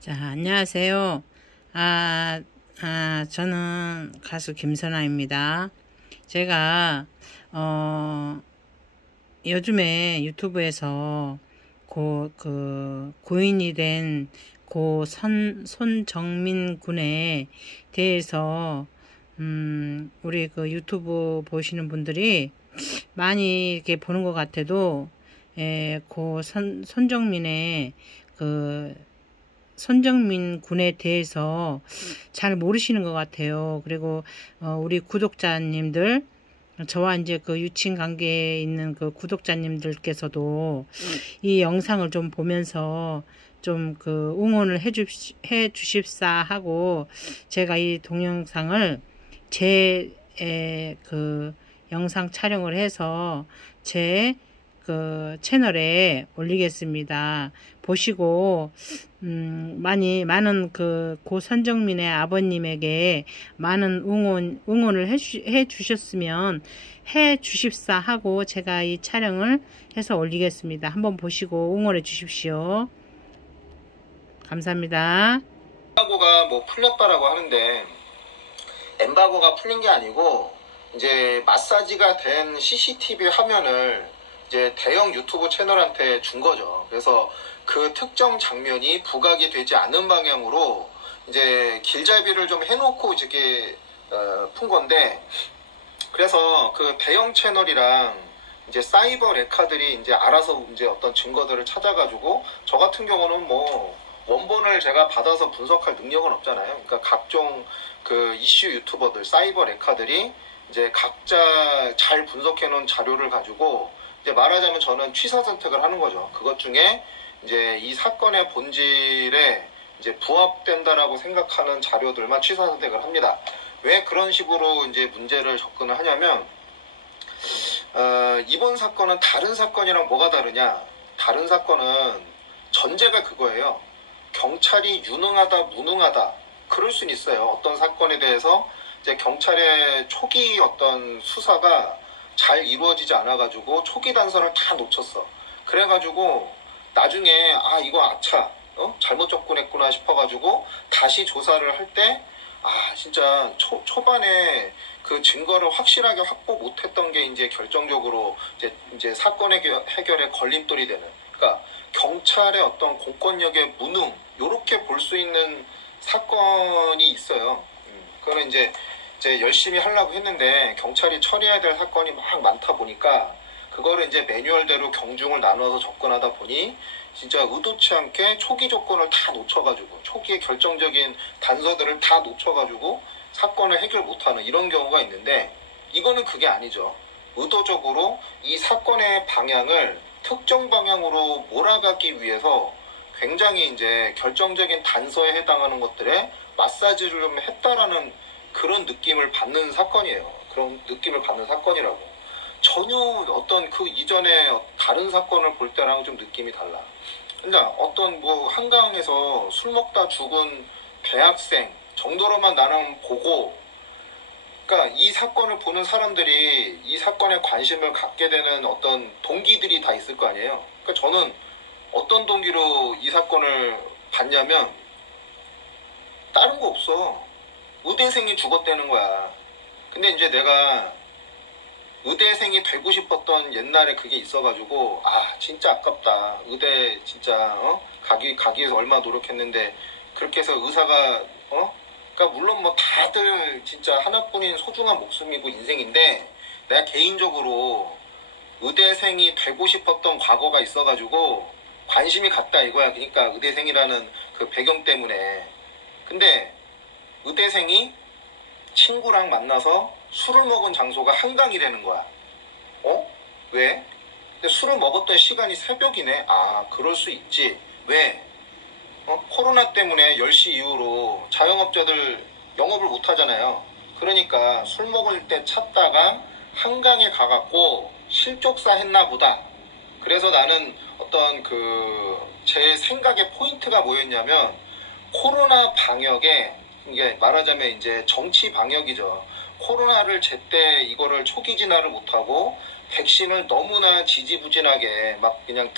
자, 안녕하세요. 저는 가수 김선아입니다. 제가, 요즘에 유튜브에서 고인이 된 손정민 군에 대해서, 우리 그 유튜브 보시는 분들이 많이 이렇게 보는 것 같아도, 손정민 군에 대해서 잘 모르시는 것 같아요. 그리고 우리 구독자님들, 저와 이제 그 유친 관계에 있는 그 구독자님들께서도 이 영상을 좀 보면서 좀 그 응원을 해 주십사 하고, 제가 이 동영상을 그 영상 촬영을 해서 제 그 채널에 올리겠습니다. 보시고 많은 고 선정민의 아버님에게 많은 응원을 해 주셨으면 해 주십사 하고, 제가 이 촬영을 해서 올리겠습니다. 한번 보시고 응원해 주십시오. 감사합니다. 엠바고가 뭐 풀렸다라고 하는데, 엠바고가 풀린 게 아니고 이제 마사지가 된 CCTV 화면을 이제 대형 유튜브 채널한테 준 거죠. 그래서 그 특정 장면이 부각이 되지 않는 방향으로 이제 길잡이를 좀 해놓고 이렇게 푼 건데, 그래서 그 대형 채널이랑 이제 사이버 레카들이 이제 알아서 이제 어떤 증거들을 찾아가지고, 저 같은 경우는 뭐 원본을 제가 받아서 분석할 능력은 없잖아요. 그러니까 각종 그 이슈 유튜버들, 사이버 레카들이 이제 각자 잘 분석해 놓은 자료를 가지고 이제 말하자면 저는 취사 선택을 하는 거죠. 그것 중에 이제 이 사건의 본질에 이제 부합된다라고 생각하는 자료들만 취사 선택을 합니다. 왜 그런 식으로 이제 문제를 접근을 하냐면, 이번 사건은 다른 사건이랑 뭐가 다르냐? 다른 사건은 전제가 그거예요. 경찰이 유능하다, 무능하다. 그럴 수는 있어요. 어떤 사건에 대해서 이제 경찰의 초기 어떤 수사가 잘 이루어지지 않아가지고 초기 단서를 다 놓쳤어. 그래가지고 나중에 이거 아차 잘못 접근했구나 싶어가지고 다시 조사를 할 때 진짜 초반에 그 증거를 확실하게 확보 못했던 게 이제 결정적으로 이제 사건의 해결에 걸림돌이 되는. 그러니까 경찰의 어떤 공권력의 무능, 요렇게 볼 수 있는 사건이 있어요. 그거는 이제 열심히 하려고 했는데 경찰이 처리해야 될 사건이 막 많다 보니까 그거를 이제 매뉴얼대로 경중을 나눠서 접근하다 보니 진짜 의도치 않게 초기 조건을 다 놓쳐가지고, 초기의 결정적인 단서들을 다 놓쳐가지고 사건을 해결 못하는 이런 경우가 있는데, 이거는 그게 아니죠. 의도적으로 이 사건의 방향을 특정 방향으로 몰아가기 위해서 굉장히 이제 결정적인 단서에 해당하는 것들에 마사지를 좀 했다라는 그런 느낌을 받는 사건이에요. 그런 느낌을 받는 사건이라고. 전혀 어떤 그 이전에 다른 사건을 볼 때랑 좀 느낌이 달라. 그러니까 어떤 뭐 한강에서 술 먹다 죽은 대학생 정도로만 나는 보고, 그러니까 이 사건을 보는 사람들이 이 사건에 관심을 갖게 되는 어떤 동기들이 다 있을 거 아니에요. 그러니까 저는 어떤 동기로 이 사건을 봤냐면, 다른 거 없어. 의대생이 죽었다는 거야. 근데 이제 내가 의대생이 되고 싶었던 옛날에 그게 있어가지고, 진짜 아깝다. 의대 진짜 가기 위해서 얼마나 노력했는데 그렇게 해서 의사가 그러니까 물론 뭐 다들 진짜 하나뿐인 소중한 목숨이고 인생인데, 내가 개인적으로 의대생이 되고 싶었던 과거가 있어가지고 관심이 갔다 이거야. 그러니까 의대생이라는 그 배경 때문에. 근데 의대생이 친구랑 만나서 술을 먹은 장소가 한강이라는 거야. 왜? 근데 술을 먹었던 시간이 새벽이네. 그럴 수 있지. 왜? 코로나 때문에 10시 이후로 자영업자들 영업을 못 하잖아요. 그러니까 술 먹을 때 찾다가 한강에 가갖고 실족사 했나 보다. 그래서 나는 어떤 제 생각의 포인트가 뭐였냐면, 코로나 방역에, 이게 말하자면 이제 정치 방역이죠. 코로나를 제때 이거를 초기 진화를 못하고 백신을 너무나 지지부진하게 막 그냥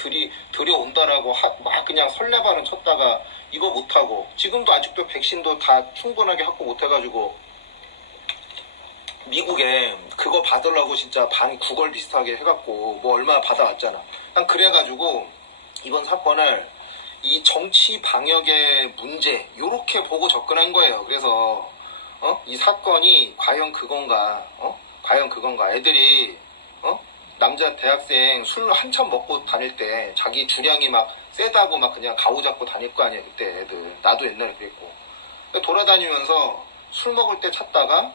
들여온다라고 막 그냥 설레발은 쳤다가 이거 못하고 지금도 아직도 백신도 다 충분하게 확보 못해가지고 미국에 그거 받으려고 진짜 반 구걸 비슷하게 해갖고 뭐 얼마 받아왔잖아. 난 그래가지고 이번 사건을 이 정치 방역의 문제 요렇게 보고 접근한 거예요. 그래서 이 사건이 과연 그건가? 과연 그건가? 애들이 남자 대학생 술 한참 먹고 다닐 때 자기 주량이 막 세다고 막 그냥 가오 잡고 다닐 거 아니야 그때 애들. 나도 옛날에 그랬고. 돌아다니면서 술 먹을 때 찾다가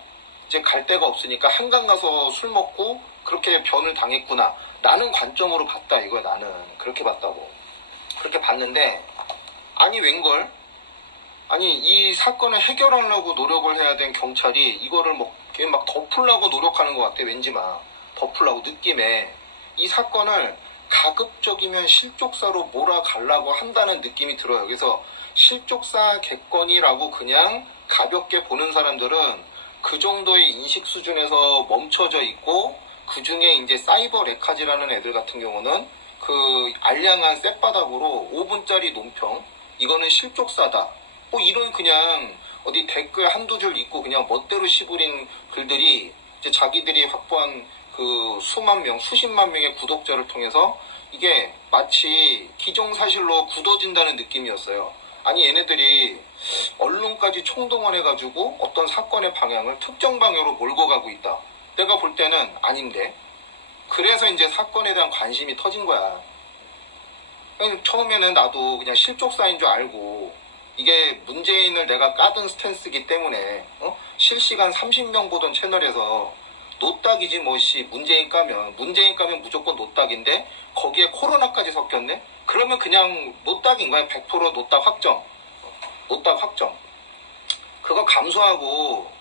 이제 갈 데가 없으니까 한강 가서 술 먹고 그렇게 변을 당했구나. 라는 관점으로 봤다 이거야 나는. 그렇게 봤다고. 그렇게 봤는데 아니 웬걸? 아니 이 사건을 해결하려고 노력을 해야 된 경찰이 이거를 막 덮으려고 노력하는 것 같아. 왠지 막 덮으려고 느낌에 이 사건을 가급적이면 실족사로 몰아가려고 한다는 느낌이 들어요. 그래서 실족사 객건이라고 그냥 가볍게 보는 사람들은 그 정도의 인식 수준에서 멈춰져 있고 그 중에 이제 사이버 레카지라는 애들 같은 경우는 그 알량한 쌔바닥으로 5분짜리 논평 이거는 실족사다 뭐 이런 그냥 어디 댓글 한두 줄 읽고 그냥 멋대로 씹으린 글들이 이제 자기들이 확보한 그 수만 명, 수십만 명의 구독자를 통해서 이게 마치 기정사실로 굳어진다는 느낌이었어요. 아니 얘네들이 언론까지 총동원해가지고 어떤 사건의 방향을 특정 방향으로 몰고 가고 있다. 내가 볼 때는 아닌데. 그래서 이제 사건에 대한 관심이 터진 거야. 처음에는 나도 그냥 실족사인 줄 알고 이게 문재인을 내가 까든 스탠스이기 때문에 실시간 30명 보던 채널에서 노딱이지 뭐씨 문재인 까면 무조건 노딱인데 거기에 코로나까지 섞였네? 그러면 그냥 노딱인 거야. 100% 노딱 확정. 노딱 확정. 그거 감수하고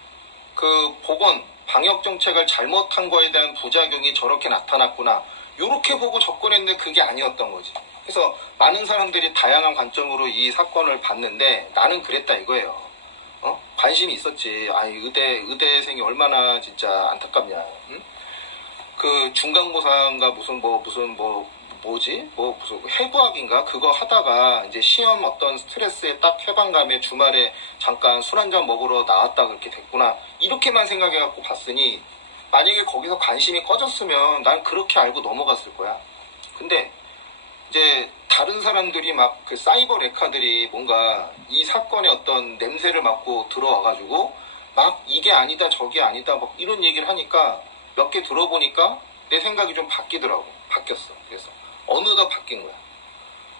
그 보건 방역 정책을 잘못한 거에 대한 부작용이 저렇게 나타났구나. 요렇게 보고 접근했는데 그게 아니었던 거지. 그래서 많은 사람들이 다양한 관점으로 이 사건을 봤는데 나는 그랬다 이거예요. 관심이 있었지. 아이 의대생이 얼마나 진짜 안타깝냐. 응? 그 중간고사인가 무슨 해부학인가 그거 하다가 이제 시험 어떤 스트레스에 딱 해방감에 주말에 잠깐 술 한잔 먹으러 나왔다 그렇게 됐구나. 이렇게만 생각해갖고 봤으니 만약에 거기서 관심이 꺼졌으면 난 그렇게 알고 넘어갔을 거야. 근데 이제 다른 사람들이 막 그 사이버 레카들이 뭔가 이 사건의 어떤 냄새를 맡고 들어와가지고 막 이게 아니다 저게 아니다 막 이런 얘기를 하니까 몇 개 들어보니까 내 생각이 좀 바뀌었어. 그래서 어느덧 바뀐 거야.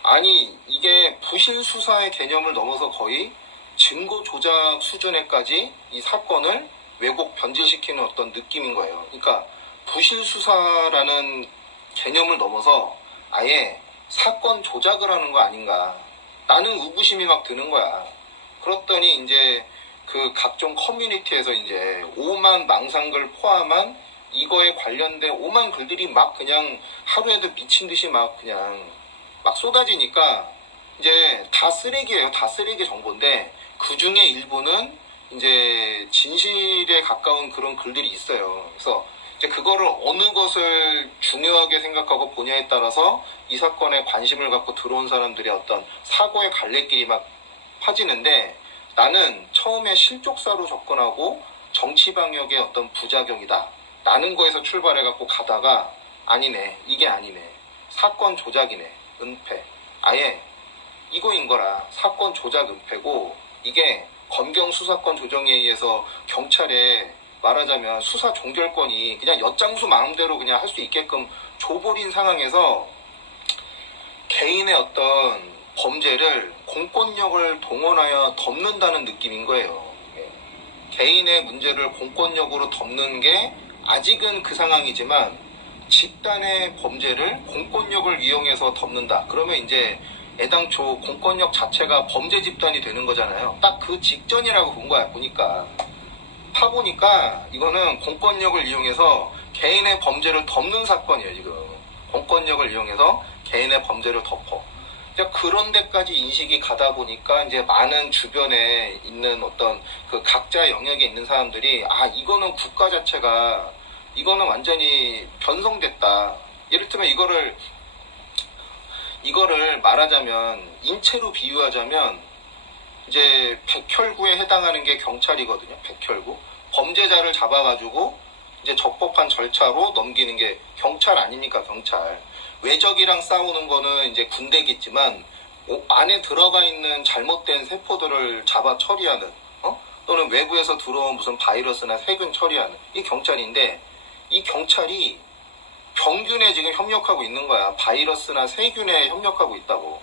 아니 이게 부실 수사의 개념을 넘어서 거의 증거 조작 수준에까지 이 사건을 왜곡 변질시키는 어떤 느낌인 거예요. 그러니까 부실 수사라는 개념을 넘어서 아예 사건 조작을 하는 거 아닌가. 나는 의구심이 막 드는 거야. 그랬더니 이제 그 각종 커뮤니티에서 이제 오만 망상글 포함한 이거에 관련된 오만 글들이 막 그냥 하루에도 미친 듯이 막 그냥 막 쏟아지니까 이제 다 쓰레기예요. 다 쓰레기 정보인데 그 중에 일부는 이제 진실에 가까운 그런 글들이 있어요. 그래서 이제 그거를 어느 것을 중요하게 생각하고 보냐에 따라서 이 사건에 관심을 갖고 들어온 사람들의 어떤 사고의 갈래길이 막 파지는데 나는 처음에 실족사로 접근하고 정치 방역의 어떤 부작용이다. 라는 거에서 출발해갖고 가다가 아니네. 이게 아니네. 사건 조작이네. 은폐. 아예 이거인 거라. 사건 조작 은폐고 이게 검경수사권 조정에 의해서 경찰에 말하자면 수사 종결권이 그냥 엿장수 마음대로 그냥 할 수 있게끔 줘버린 상황에서 개인의 어떤 범죄를 공권력을 동원하여 덮는다는 느낌인 거예요. 개인의 문제를 공권력으로 덮는 게 아직은 그 상황이지만 집단의 범죄를 공권력을 이용해서 덮는다. 그러면 이제 애당초 공권력 자체가 범죄 집단이 되는 거잖아요. 딱 그 직전이라고 본 거야. 파보니까 이거는 공권력을 이용해서 개인의 범죄를 덮는 사건이에요. 지금 공권력을 이용해서 개인의 범죄를 덮어. 그런 데까지 인식이 가다 보니까 이제 많은 주변에 있는 어떤 그 각자 영역에 있는 사람들이 이거는 국가 자체가 이거는 완전히 변성됐다. 예를 들면 이거를 말하자면 인체로 비유하자면 이제 백혈구에 해당하는 게 경찰이거든요. 백혈구. 범죄자를 잡아가지고 이제 적법한 절차로 넘기는 게 경찰 아닙니까, 경찰. 외적이랑 싸우는 거는 이제 군대겠지만 안에 들어가 있는 잘못된 세포들을 잡아 처리하는 또는 외부에서 들어온 무슨 바이러스나 세균 처리하는 이 경찰인데, 이 경찰이 병균에 지금 협력하고 있는 거야. 바이러스나 세균에 협력하고 있다고.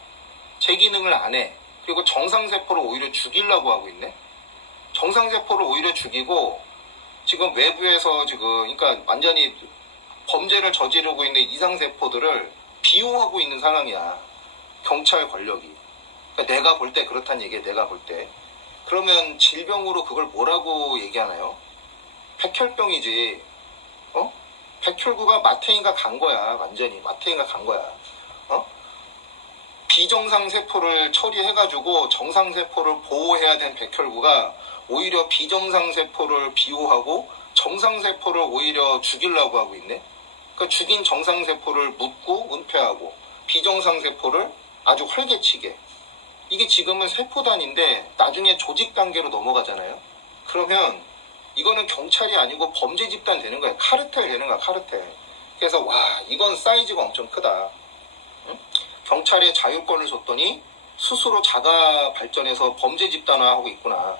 제 기능을 안 해. 그리고 정상세포를 오히려 죽이려고 하고 있네. 정상세포를 오히려 죽이고 지금 외부에서 지금 그러니까 완전히 범죄를 저지르고 있는 이상세포들을 비호하고 있는 상황이야. 경찰 권력이. 그러니까 내가 볼 때 그렇다는 얘기야. 내가 볼 때. 그러면 질병으로 그걸 뭐라고 얘기하나요? 백혈병이지. 백혈구가 마탱이가 간 거야. 완전히 마탱이가 간 거야. 비정상 세포를 처리해가지고 정상 세포를 보호해야 된 백혈구가 오히려 비정상 세포를 비호하고 정상 세포를 오히려 죽이려고 하고 있네. 그러니까 죽인 정상 세포를 묻고 은폐하고 비정상 세포를 아주 활개치게. 이게 지금은 세포단인데 나중에 조직 단계로 넘어가잖아요. 그러면 이거는 경찰이 아니고 범죄 집단 되는 거야. 카르텔 되는 거야, 카르텔. 그래서 와, 이건 사이즈가 엄청 크다. 응? 경찰에 자율권을 줬더니 스스로 자가 발전해서 범죄 집단화하고 있구나.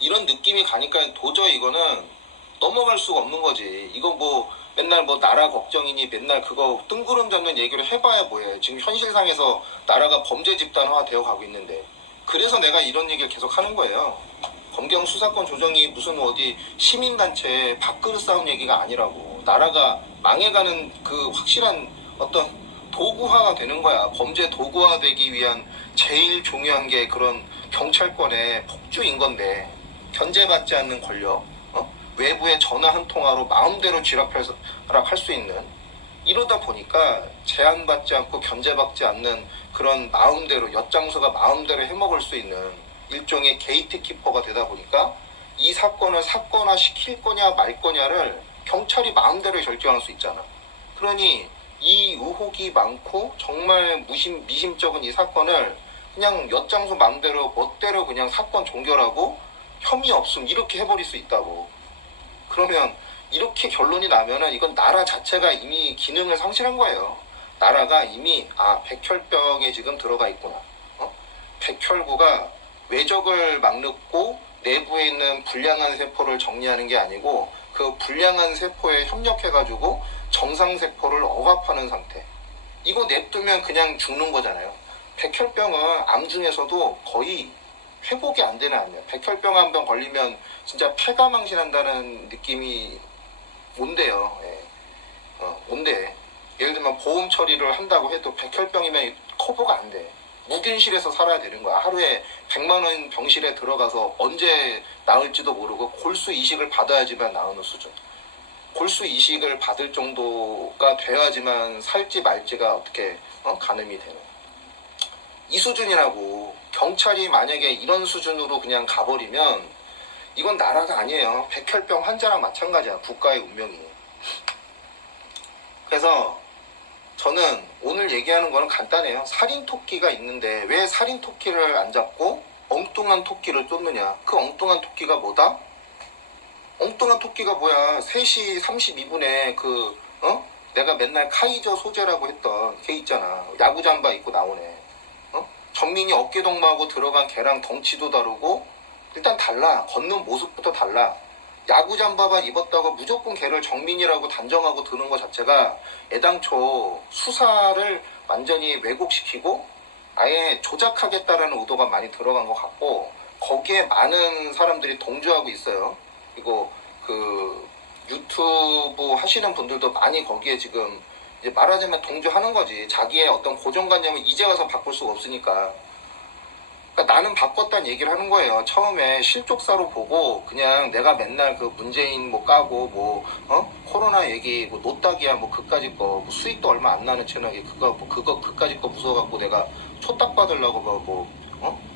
이런 느낌이 가니까 도저히 이거는 넘어갈 수가 없는 거지. 이거 뭐 맨날 뭐 나라 걱정이니 맨날 그거 뜬구름 잡는 얘기를 해봐야 뭐해. 지금 현실상에서 나라가 범죄 집단화 되어 가고 있는데. 그래서 내가 이런 얘기를 계속 하는 거예요. 검경 수사권 조정이 무슨 어디 시민단체 밥그릇 싸움 얘기가 아니라고. 나라가 망해가는 그 확실한 어떤 도구화가 되는 거야. 범죄 도구화되기 위한 제일 중요한 게 그런 경찰권의 폭주인 건데, 견제받지 않는 권력, 외부의 전화 한 통화로 마음대로 쥐락펴락 할 수 있는, 이러다 보니까 제한받지 않고 견제받지 않는 그런 마음대로 엿장수가 마음대로 해먹을 수 있는 일종의 게이트키퍼가 되다 보니까 이 사건을 사건화 시킬 거냐 말 거냐를 경찰이 마음대로 결정할 수 있잖아. 그러니 이 의혹이 많고 정말 미심쩍은 이 사건을 그냥 엿장수 마음대로 멋대로 그냥 사건 종결하고 혐의 없음 이렇게 해버릴 수 있다고. 그러면 이렇게 결론이 나면은 이건 나라 자체가 이미 기능을 상실한 거예요. 나라가 이미 백혈병에 지금 들어가 있구나. 백혈구가 외적을 막고 내부에 있는 불량한 세포를 정리하는 게 아니고 그 불량한 세포에 협력해가지고 정상세포를 억압하는 상태. 이거 냅두면 그냥 죽는 거잖아요. 백혈병은 암 중에서도 거의 회복이 안 되는 암이에요. 백혈병 한 병 걸리면 진짜 폐가 망신한다는 느낌이 온대요. 예. 온대. 예를 들면 보험 처리를 한다고 해도 백혈병이면 커버가 안 돼. 무균실에서 살아야 되는 거야. 하루에 100만 원 병실에 들어가서 언제 나을지도 모르고 골수 이식을 받아야지만 나오는 수준. 골수 이식을 받을 정도가 돼야지만 살지 말지가 어떻게 가늠이 되는. 이 수준이라고. 경찰이 만약에 이런 수준으로 그냥 가버리면 이건 나라가 아니에요. 백혈병 환자랑 마찬가지야. 국가의 운명이. 그래서 저는 오늘 얘기하는 거는 간단해요. 살인 토끼가 있는데 왜 살인 토끼를 안 잡고 엉뚱한 토끼를 쫓느냐. 그 엉뚱한 토끼가 뭐다? 엉뚱한 토끼가 뭐야. 3시 32분에 내가 맨날 카이저 소재라고 했던 걔 있잖아. 야구 잠바 입고 나오네. 전민이 어깨동무하고 들어간 걔랑 덩치도 다르고 일단 달라. 걷는 모습부터 달라. 야구 잠바만 입었다고 무조건 걔를 정민이라고 단정하고 드는 것 자체가 애당초 수사를 완전히 왜곡시키고 아예 조작하겠다라는 의도가 많이 들어간 것 같고, 거기에 많은 사람들이 동조하고 있어요. 그리고 그 유튜브 하시는 분들도 많이 거기에 지금 이제 말하자면 동조하는 거지. 자기의 어떤 고정관념을 이제 와서 바꿀 수가 없으니까. 그러니까 나는 바꿨다는 얘기를 하는 거예요. 처음에 실족사로 보고 그냥 내가 맨날 그 문재인 뭐 까고 코로나 얘기 뭐 노딱이야 뭐 그까짓 거 뭐 수익도 얼마 안 나는 채널이 그거 그까짓 거 무서워갖고 내가 초딱 받으려고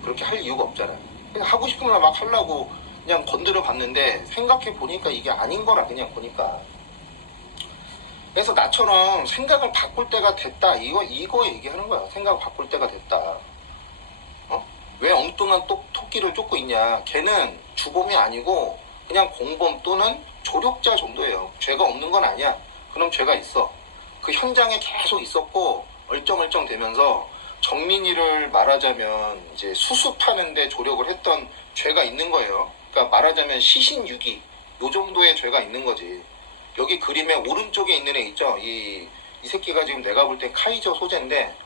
그렇게 할 이유가 없잖아요. 그냥 하고 싶은 말 막 하려고 그냥 건드려 봤는데 생각해 보니까 이게 아닌 거라 그냥 보니까. 그래서 나처럼 생각을 바꿀 때가 됐다. 이거 얘기하는 거야. 생각을 바꿀 때가 됐다. 왜 엉뚱한 엉뚱한 토끼를 쫓고 있냐. 걔는 주범이 아니고 그냥 공범 또는 조력자 정도예요. 죄가 없는 건 아니야. 그럼 죄가 있어. 그 현장에 계속 있었고 얼쩡얼쩡 되면서 정민이를 말하자면 이제 수습하는데 조력을 했던 죄가 있는 거예요. 그러니까 말하자면 시신유기 요 정도의 죄가 있는 거지. 여기 그림에 오른쪽에 있는 애 있죠. 이 새끼가 지금 내가 볼 때 카이저 소재인데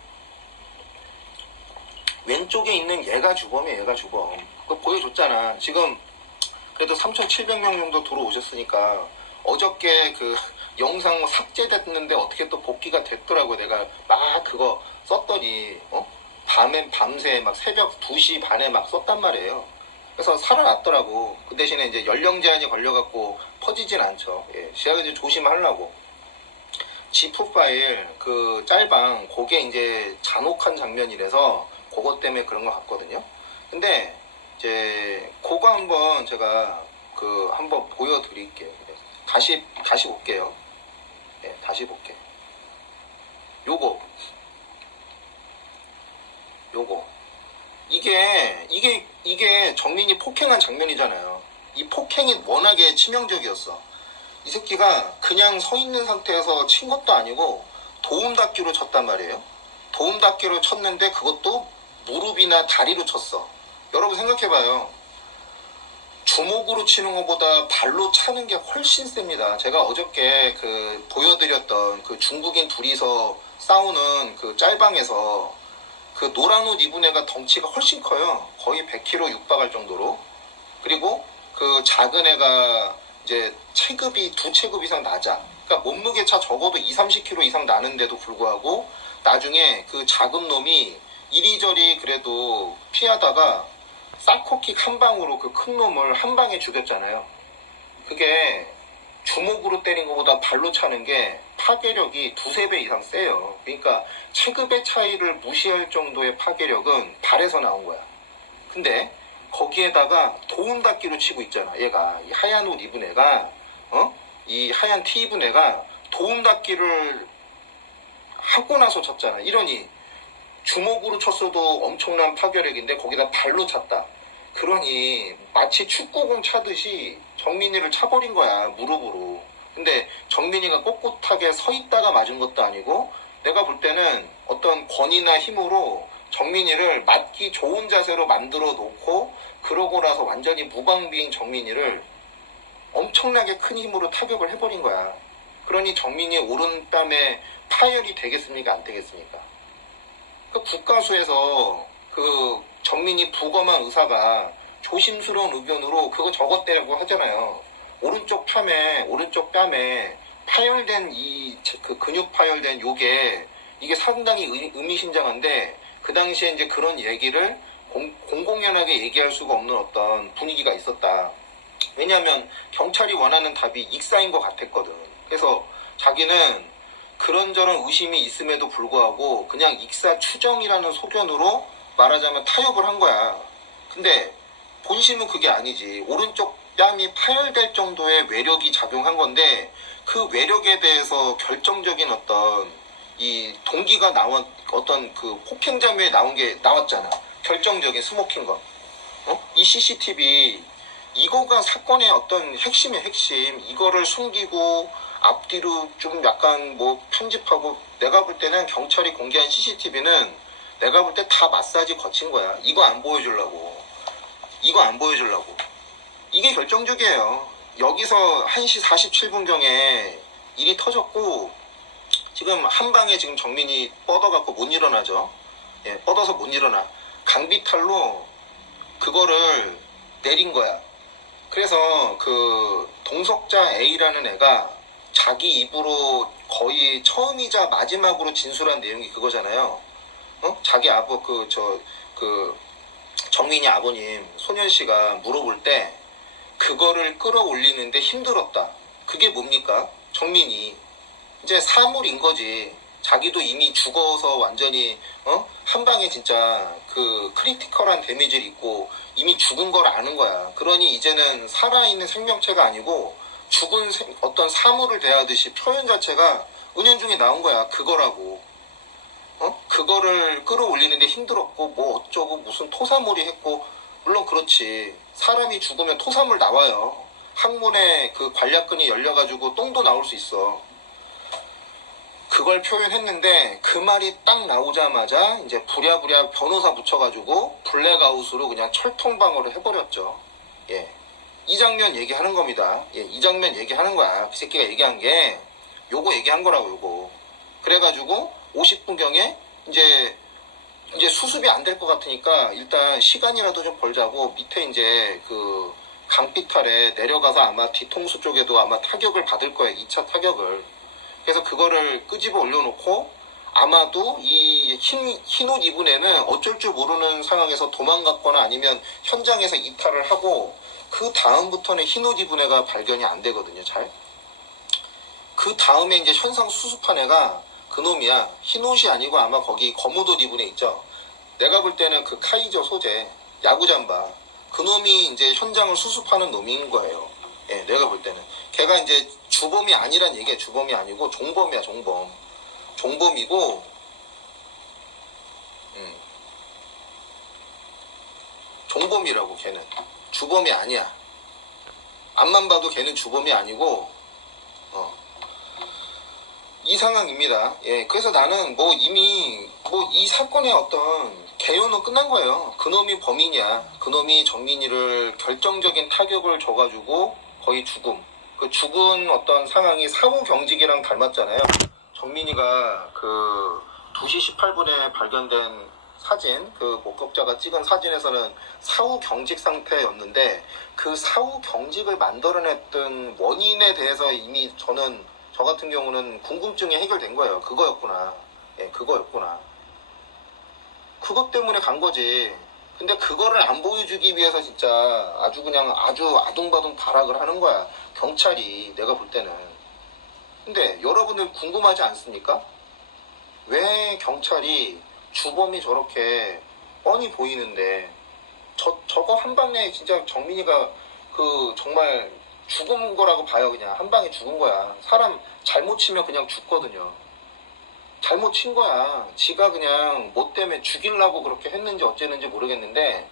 왼쪽에 있는 얘가 주범이에요. 얘가 주범. 그거 보여줬잖아. 지금 그래도 3,700명 정도 들어오셨으니까 어저께 그 영상 뭐 삭제됐는데 어떻게 또 복귀가 됐더라고. 내가 막 그거 썼더니 밤새 막 새벽 2시 반에 막 썼단 말이에요. 그래서 살아났더라고. 그 대신에 이제 연령 제한이 걸려갖고 퍼지진 않죠. 예, 제가 이제 조심하려고. 지프 파일 그 짤방 그게 이제 잔혹한 장면이라서 그것 때문에 그런 것 같거든요. 근데 이제 그거 한번 제가 한번 보여드릴게요. 다시 볼게요. 예, 다시 볼게. 요거 이게 정민이 폭행한 장면이잖아요. 이 폭행이 워낙에 치명적이었어. 이 새끼가 그냥 서 있는 상태에서 친 것도 아니고 도움닫기로 쳤단 말이에요. 도움닫기로 쳤는데 그것도 무릎이나 다리로 쳤어. 여러분 생각해봐요. 주먹으로 치는 것보다 발로 차는 게 훨씬 셉니다. 제가 어저께 보여드렸던 그 중국인 둘이서 싸우는 그 짤방에서 그 노란 옷 입은 애가 덩치가 훨씬 커요. 거의 100kg 육박할 정도로. 그리고 그 작은 애가 이제 두 체급 이상 낮아. 그러니까 몸무게 차 적어도 20-30kg 이상 나는데도 불구하고 나중에 그 작은 놈이 이리저리 그래도 피하다가 사코킥 한 방으로 그 큰 놈을 한 방에 죽였잖아요. 그게 주먹으로 때린 것보다 발로 차는 게 파괴력이 2-3배 이상 세요. 그러니까 체급의 차이를 무시할 정도의 파괴력은 발에서 나온 거야. 근데 거기에다가 도움닫기로 치고 있잖아. 얘가 이 하얀 옷 입은 애가 이 하얀 티 입은 애가 도움닫기를 하고 나서 쳤잖아. 이러니 주먹으로 쳤어도 엄청난 파괴력인데 거기다 발로 찼다. 그러니 마치 축구공 차듯이 정민이를 차버린 거야. 무릎으로. 근데 정민이가 꼿꼿하게 서 있다가 맞은 것도 아니고 내가 볼 때는 어떤 권위나 힘으로 정민이를 맞기 좋은 자세로 만들어 놓고 그러고 나서 완전히 무방비인 정민이를 엄청나게 큰 힘으로 타격을 해버린 거야. 그러니 정민이의 오른뺨에 파열이 되겠습니까? 안 되겠습니까? 그 국가수에서 그 정민이 부검한 의사가 조심스러운 의견으로 그거 적었대라고 하잖아요. 오른쪽 뺨에 파열된 그 근육 파열된 이게 상당히 의미심장한데 그 당시에 이제 그런 얘기를 공공연하게 얘기할 수가 없는 어떤 분위기가 있었다. 왜냐하면 경찰이 원하는 답이 익사인 것 같았거든. 그래서 자기는 그런저런 의심이 있음에도 불구하고 그냥 익사 추정이라는 소견으로 말하자면 타협을 한 거야. 근데 본심은 그게 아니지. 오른쪽 뺨이 파열될 정도의 외력이 작용한 건데 그 외력에 대해서 결정적인 어떤 이 동기가 어떤 그 폭행 장면에 나왔잖아. 결정적인 스모킹건. 이 CCTV 이거가 사건의 어떤 핵심의 핵심. 이거를 숨기고 앞뒤로 좀 약간 편집하고 내가 볼 때는 경찰이 공개한 CCTV는 내가 볼 때 다 마사지 거친 거야. 이거 안 보여주려고. 이게 결정적이에요. 여기서 1시 47분경에 일이 터졌고 지금 한 방에 지금 정민이 뻗어갖고 못 일어나죠. 예, 뻗어서 못 일어나. 강비탈로 그거를 내린 거야. 그래서 그 동석자 A라는 애가 자기 입으로 거의 처음이자 마지막으로 진술한 내용이 그거잖아요. 자기 정민이 아버님 소년 씨가 물어볼 때 그거를 끌어올리는데 힘들었다. 그게 뭡니까? 정민이 이제 사물인 거지. 자기도 이미 죽어서 완전히 한 방에 진짜 그 크리티컬한 데미지를 입고 이미 죽은 걸 아는 거야. 그러니 이제는 살아있는 생명체가 아니고 죽은 어떤 사물을 대하듯이 표현 자체가 은연중에 나온 거야. 그거라고. 그거를 끌어올리는데 힘들었고 뭐 어쩌고 무슨 토사몰이 했고, 물론 그렇지. 사람이 죽으면 토사물 나와요. 항문에 그 관략근이 열려가지고 똥도 나올 수 있어. 그걸 표현했는데 그 말이 딱 나오자마자 이제 부랴부랴 변호사 붙여가지고 블랙아웃으로 그냥 철통방어를 해버렸죠. 예. 이 장면 얘기하는 겁니다. 예, 이 장면 얘기하는 거야. 그 새끼가 얘기한 게 요거 얘기한 거라고, 요거. 그래가지고 50분경에 이제 수습이 안 될 것 같으니까 일단 시간이라도 좀 벌자고 밑에 이제 그 강비탈에 내려가서 아마 뒤통수 쪽에도 아마 타격을 받을 거예요. 2차 타격을. 그래서 그거를 끄집어 올려놓고 아마도 이 흰 옷 입은 애는 어쩔 줄 모르는 상황에서 도망갔거나 아니면 현장에서 이탈을 하고 그 다음부터는 흰 옷 입은 애가 발견이 안 되거든요. 잘. 그 다음에 이제 현상 수습한 애가 그놈이야. 흰 옷이 아니고 아마 거기 검은 옷 입은 애 있죠. 내가 볼 때는 그 카이저 소재 야구잠바 그놈이 이제 현장을 수습하는 놈인 거예요. 예, 내가 볼 때는. 걔가 이제 주범이 아니란 얘기야. 주범이 아니고 종범이야, 종범. 종범이고, 종범이라고, 걔는. 주범이 아니야. 앞만 봐도 걔는 주범이 아니고, 이 상황입니다. 예, 그래서 나는 뭐 이미 뭐 이 사건의 어떤 개요는 끝난 거예요. 그놈이 범인이야. 그놈이 정민이를 결정적인 타격을 줘가지고 거의 죽음. 그 죽은 어떤 상황이 사후 경직이랑 닮았잖아요. 정민이가 그 2시 18분에 발견된 사진, 그 목격자가 찍은 사진에서는 사후 경직 상태였는데 그 사후 경직을 만들어냈던 원인에 대해서 이미 저 같은 경우는 궁금증이 해결된 거예요. 그거였구나. 예, 그거였구나. 그것 때문에 간 거지. 근데 그거를 안 보여주기 위해서 진짜 아주 아둥바둥 발악을 하는 거야. 경찰이, 내가 볼 때는. 근데 여러분들 궁금하지 않습니까? 왜 경찰이 주범이 저렇게 뻔히 보이는데 저거 한 방에 진짜 정민이가 그 정말 죽은 거라고 봐요. 그냥 한 방에 죽은 거야. 사람 잘못 치면 그냥 죽거든요. 잘못 친 거야. 지가 그냥 뭐 때문에 죽이려고 그렇게 했는지 어쨌는지 모르겠는데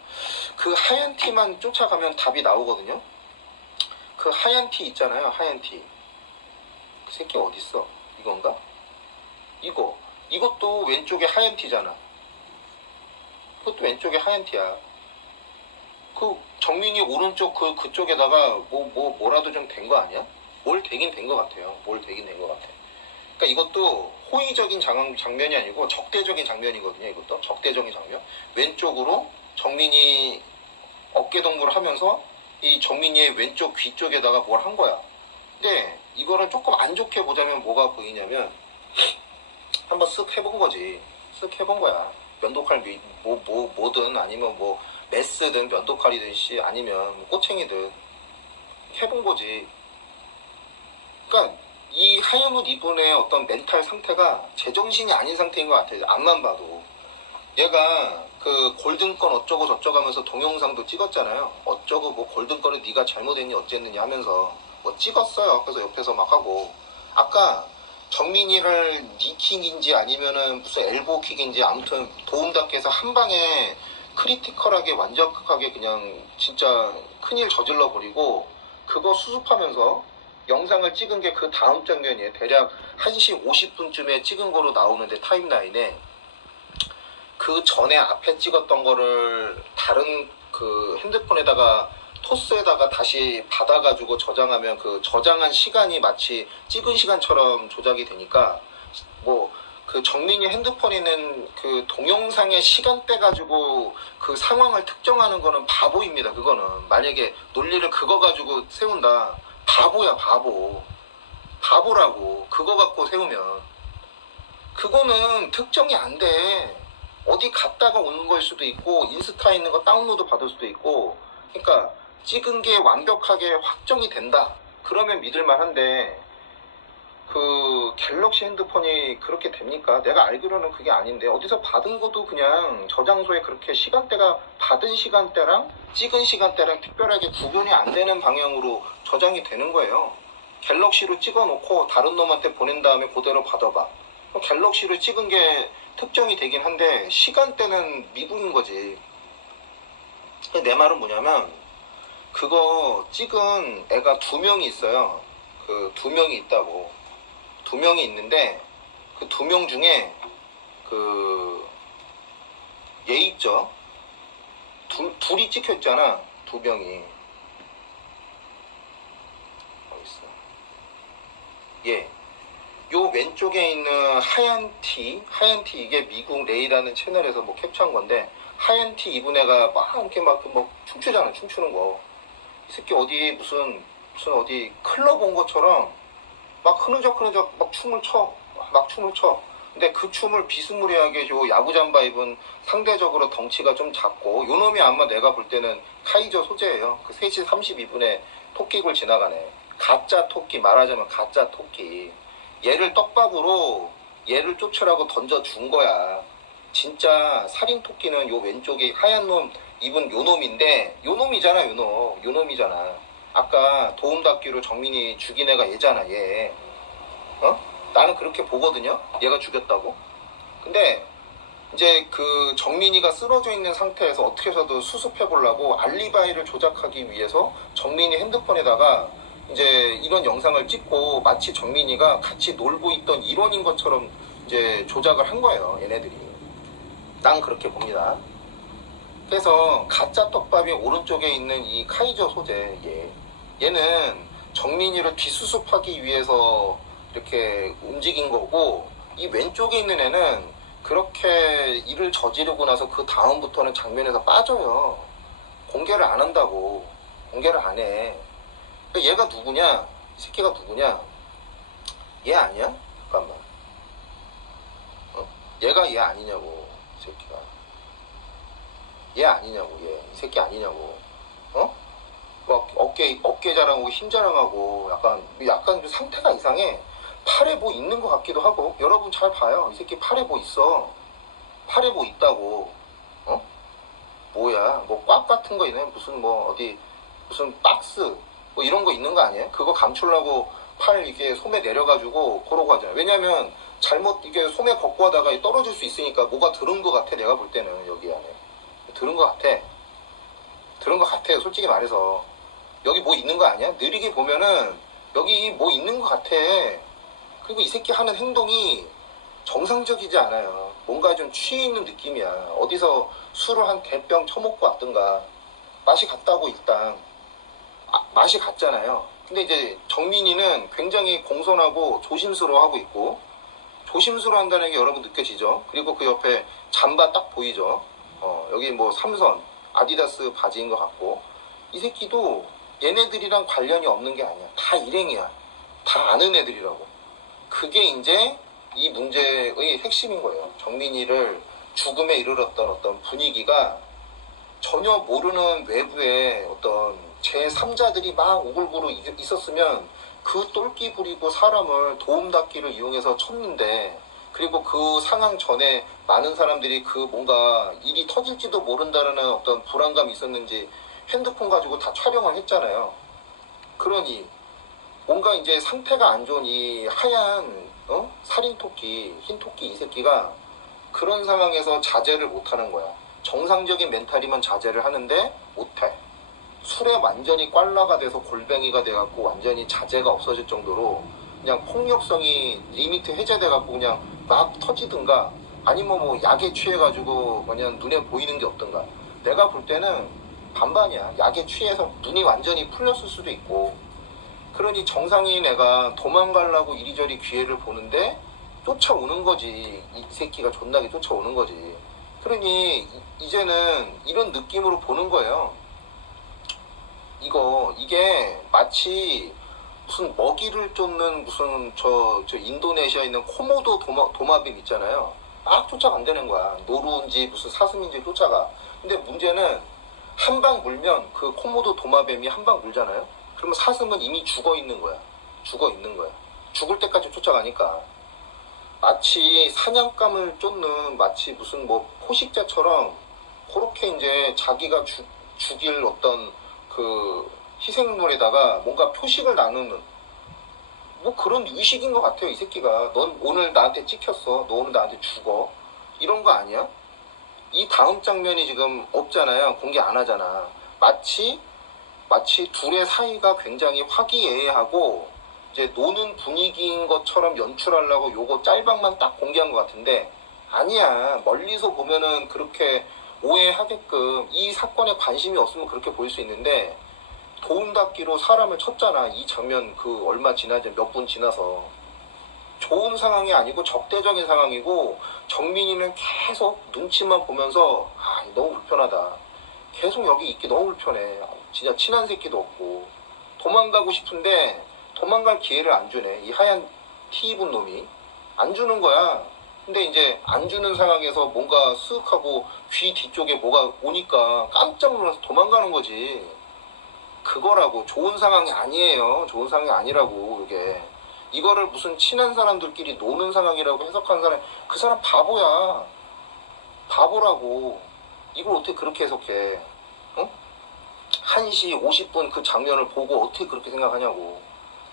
그 하얀 티만 쫓아가면 답이 나오거든요. 그 하얀 티 있잖아요. 하얀 티. 그 새끼 어딨어? 이건가? 이것도 왼쪽에 하얀 티잖아. 그것도 왼쪽에 하얀 티야. 그 정민이 오른쪽 그쪽에다가 뭐라도 좀 된 거 아니야? 뭘 되긴 된 거 같아요. 뭘 되긴 된 거 같아. 그러니까 이것도 호의적인 장면이 아니고 적대적인 장면이거든요. 이것도 적대적인 장면. 왼쪽으로 정민이 어깨동무를 하면서 이 정민이의 왼쪽 귀 쪽에다가 뭘 한 거야. 근데 이거를 조금 안 좋게 보자면 뭐가 보이냐면 한번 쓱 해본 거지. 쓱 해본 거야. 면도칼 뭐든 아니면 뭐 메스든 면도칼이든 아니면 뭐 꼬챙이든 해본 거지. 그러니까 이 하얀 옷 입은 애의 어떤 멘탈 상태가 제정신이 아닌 상태인 것 같아요. 앞만 봐도. 얘가 그 골든건 어쩌고 저쩌고 하면서 동영상도 찍었잖아요. 어쩌고 뭐 골든건은 네가 잘못했니 어쨌느냐 하면서 뭐 찍었어요. 그래서 옆에서 막 하고. 아까 정민이를 니킥인지 아니면은 무슨 엘보킥인지 아무튼 도움닫기 해서 한 방에 크리티컬하게 완벽하게 그냥 진짜 큰일 저질러 버리고 그거 수습하면서 영상을 찍은 게 그 다음 장면이에요. 대략 1시 50분쯤에 찍은 거로 나오는데 타임라인에 그 전에 앞에 찍었던 거를 다른 그 핸드폰에다가 토스에다가 다시 받아가지고 저장하면 그 저장한 시간이 마치 찍은 시간처럼 조작이 되니까 뭐 그 정민이 핸드폰에 있는 그 동영상의 시간대 가지고 그 상황을 특정하는 거는 바보입니다. 그거는 만약에 논리를 그거 가지고 세운다. 바보야 바보. 바보라고. 그거 갖고 세우면 그거는 특정이 안 돼. 어디 갔다가 오는 거일 수도 있고 인스타에 있는 거 다운로드 받을 수도 있고. 그러니까 찍은 게 완벽하게 확정이 된다. 그러면 믿을만한데 그 갤럭시 핸드폰이 그렇게 됩니까? 내가 알기로는 그게 아닌데 어디서 받은 것도 그냥 저장소에 그렇게 시간대가 받은 시간대랑 찍은 시간대랑 특별하게 구분이 안 되는 방향으로 저장이 되는 거예요. 갤럭시로 찍어놓고 다른 놈한테 보낸 다음에 그대로 받아봐. 갤럭시로 찍은 게 특정이 되긴 한데 시간대는 미국인 거지. 내 말은 뭐냐면 그거 찍은 애가 2명이 있어요. 그 2명이 있다고. 2명이 있는데 그 2명 중에 그 얘 있죠. 둘이 찍혔잖아. 2명이. 어디 있어? 예. 요 왼쪽에 있는 하얀 티 이게 미국 레이라는 채널에서 뭐 캡처한 건데, 하얀 티 입은 애가 막 이렇게 막 춤추잖아. 춤추는 거. 이 새끼 어디 무슨 어디 클럽 온 것처럼 막 흐느적 막 춤을 춰. 근데 그 춤을 비스무리하게 요 야구 잠바 입은 상대적으로 덩치가 좀 작고, 요 놈이 아마 내가 볼 때는 카이저 소재예요. 그 3시 32분에 토끼굴 지나가네. 가짜 토끼, 말하자면 가짜 토끼. 얘를 떡밥으로 얘를 쫓으라고 던져준 거야. 진짜 살인 토끼는 요 왼쪽에 하얀 놈 입은 요 놈인데, 요 놈이잖아. 요 놈이잖아. 아까 도움닫기로 정민이 죽인 애가 얘잖아. 얘. 나는 그렇게 보거든요. 얘가 죽였다고. 근데 이제 그 정민이가 쓰러져 있는 상태에서 어떻게 해서든 수습해 보려고 알리바이를 조작하기 위해서 정민이 핸드폰에다가 이제 이런 영상을 찍고 마치 정민이가 같이 놀고 있던 일원인 것처럼 이제 조작을 한 거예요. 얘네들이. 난 그렇게 봅니다. 그래서 가짜 떡밥이 오른쪽에 있는 이 카이저 소재, 얘는 정민이를 뒷수습하기 위해서 이렇게 움직인 거고, 이 왼쪽에 있는 애는 그렇게 일을 저지르고 나서 그 다음부터는 장면에서 빠져요. 공개를 안 한다고. 공개를 안 해. 얘가 누구냐? 이 새끼가 누구냐? 얘 아니야? 잠깐만. 얘가 얘 아니냐고. 이 새끼가. 얘 아니냐고. 얘. 이 새끼 아니냐고. 막 어깨 자랑하고 힘 자랑하고 약간 상태가 이상해. 팔에 뭐 있는 것 같기도 하고. 여러분 잘 봐요. 이 새끼 팔에 뭐 있어. 팔에 뭐 있다고. 뭐야. 뭐 꽉 같은 거 있네. 무슨 박스 뭐 이런 거 있는 거 아니에요? 그거 감추려고 팔 이게 소매 내려가지고 그러고 하잖아요. 왜냐면 잘못 이게 소매 걷고 하다가 떨어질 수 있으니까 뭐가 들은 것 같아. 내가 볼 때는 여기 안에 들은 것 같아. 솔직히 말해서 여기 뭐 있는 거 아니야? 느리게 보면은 여기 뭐 있는 것 같아. 그리고 이 새끼 하는 행동이 정상적이지 않아요. 뭔가 좀 취해 있는 느낌이야. 어디서 술을 한 대병 처먹고 왔던가. 맛이 갔다고 일단. 맛이 갔잖아요. 근데 이제 정민이는 굉장히 공손하고 조심스러워하고 있고, 조심스러워한다는 게 여러분 느껴지죠? 그리고 그 옆에 잠바 딱 보이죠? 여기 뭐 삼선, 아디다스 바지인 것 같고, 이 새끼도 얘네들이랑 관련이 없는 게 아니야. 다 일행이야. 다 아는 애들이라고. 그게 이제 이 문제의 핵심인 거예요. 정민이를 죽음에 이르렀던 어떤 분위기가 전혀 모르는 외부의 어떤 제3자들이 막 오글거려 있었으면 그 똘끼 부리고 사람을 도움닫기를 이용해서 쳤는데, 그리고 그 상황 전에 많은 사람들이 그 뭔가 일이 터질지도 모른다는 어떤 불안감이 있었는지 핸드폰 가지고 다 촬영을 했잖아요. 그러니 뭔가 이제 상태가 안 좋은 이 하얀 살인 토끼, 흰 토끼 이 새끼가 그런 상황에서 자제를 못하는 거야. 정상적인 멘탈이면 자제를 하는데 못해. 술에 완전히 꽐라가 돼서 골뱅이가 돼갖고 완전히 자제가 없어질 정도로 그냥 폭력성이 리미트 해제돼갖고 그냥 막 터지든가, 아니면 뭐 약에 취해가지고 그냥 눈에 보이는 게 없든가. 내가 볼 때는 반반이야. 약에 취해서 눈이 완전히 풀렸을 수도 있고. 그러니 정상인 애가 도망가려고 이리저리 기회를 보는데 쫓아오는 거지. 이 새끼가 존나게 쫓아오는 거지. 그러니 이제는 이런 느낌으로 보는 거예요. 이게 마치 무슨 먹이를 쫓는 무슨 저 인도네시아에 있는 코모도 도마뱀 있잖아요. 막 쫓아간다는 거야. 노루인지 무슨 사슴인지 쫓아가. 근데 문제는 한 방 물면 그 코모도 도마뱀이 한 방 물잖아요. 그러면 사슴은 이미 죽어 있는 거야. 죽을 때까지 쫓아가니까. 마치 사냥감을 쫓는 마치 무슨 뭐 포식자처럼 그렇게 이제 자기가 죽일 어떤 그 희생물에다가 뭔가 표식을 나누는 뭐 그런 의식인 것 같아요. 이 새끼가 넌 오늘 나한테 찍혔어. 너 오늘 나한테 죽어. 이런 거 아니야? 이 다음 장면이 지금 없잖아요. 공개 안 하잖아. 마치 둘의 사이가 굉장히 화기애애하고 이제 노는 분위기인 것처럼 연출하려고 요거 짤방만 딱 공개한 것 같은데 아니야. 멀리서 보면은 그렇게 오해하게끔 이 사건에 관심이 없으면 그렇게 보일 수 있는데 도움닫기로 사람을 쳤잖아. 이 장면 그 얼마 지나지 몇 분 지나서 좋은 상황이 아니고 적대적인 상황이고 정민이는 계속 눈치만 보면서 아 너무 불편하다. 계속 여기 있기 너무 불편해. 진짜 친한 새끼도 없고 도망가고 싶은데 도망갈 기회를 안 주네. 이 하얀 티 입은 놈이 안 주는 거야. 근데 이제 안 주는 상황에서 뭔가 쓱하고 귀 뒤쪽에 뭐가 오니까 깜짝 놀라서 도망가는 거지. 그거라고. 좋은 상황이 아니에요. 좋은 상황이 아니라고. 이게 이거를 무슨 친한 사람들끼리 노는 상황이라고 해석하는 사람, 그 사람 바보야. 바보라고. 이걸 어떻게 그렇게 해석해? 어? 1시 50분 그 장면을 보고 어떻게 그렇게 생각하냐고.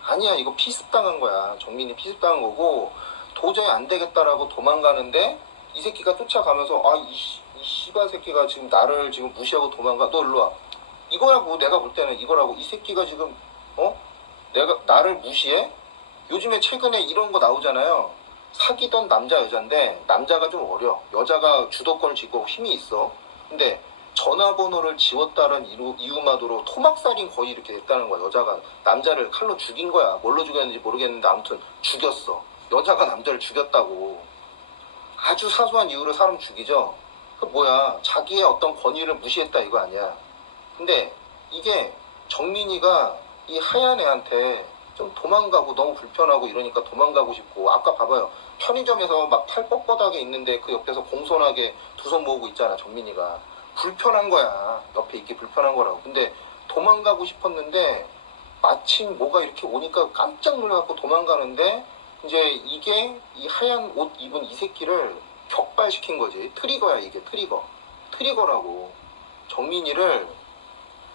아니야, 이거 피습당한 거야. 정민이 피습당한 거고 도저히 안 되겠다라고 도망가는데 이 새끼가 쫓아가면서 아, 이 씨발 새끼가 지금 나를 지금 무시하고 도망가. 너 일로 와. 이거라고. 내가 볼 때는 이거라고. 이 새끼가 지금 나를 무시해? 요즘에 최근에 이런 거 나오잖아요. 사귀던 남자 여자인데 남자가 좀 어려. 여자가 주도권을 쥐고 힘이 있어. 근데 전화번호를 지웠다는 이유만으로 토막살인 거의 이렇게 됐다는 거야. 여자가 남자를 칼로 죽인 거야. 뭘로 죽였는지 모르겠는데 아무튼 죽였어. 여자가 남자를 죽였다고. 아주 사소한 이유로 사람 죽이죠. 그 뭐야. 자기의 어떤 권위를 무시했다 이거 아니야. 근데 이게 정민이가 이 하얀 애한테 좀 도망가고 너무 불편하고 이러니까 도망가고 싶고 아까 봐봐요. 편의점에서 막 팔 뻣뻣하게 있는데 그 옆에서 공손하게 두 손 모으고 있잖아. 정민이가. 불편한 거야. 옆에 있기 불편한 거라고. 근데 도망가고 싶었는데 마침 뭐가 이렇게 오니까 깜짝 놀라갖고 도망가는데 이제 이게 이 하얀 옷 입은 이 새끼를 격발시킨 거지. 트리거야 이게. 트리거라고. 정민이를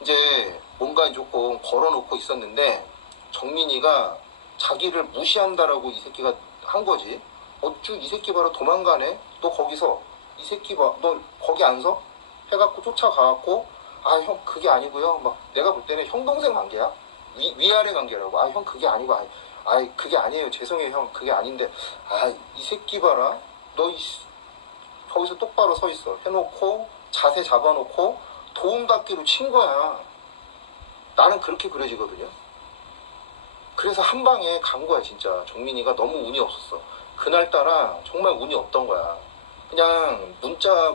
이제 뭔가 조금 걸어놓고 있었는데 정민이가 자기를 무시한다라고 이 새끼가 한 거지. 어쭈 이 새끼 봐라 도망가네. 너 거기서 이 새끼 봐. 너 거기 안 서? 해갖고 쫓아가갖고 아 형 그게 아니고요. 막 내가 볼 때는 형 동생 관계야. 위아래 관계라고. 아 형 그게 아니고 아 그게 아니에요. 죄송해요 형 그게 아닌데 아 이 새끼 봐라. 너 거기서 똑바로 서 있어. 해놓고 자세 잡아놓고 도움닫기로 친 거야. 나는 그렇게 그려지거든요. 그래서 한 방에 간 거야 진짜. 정민이가 너무 운이 없었어. 그날따라 정말 운이 없던 거야. 그냥 문자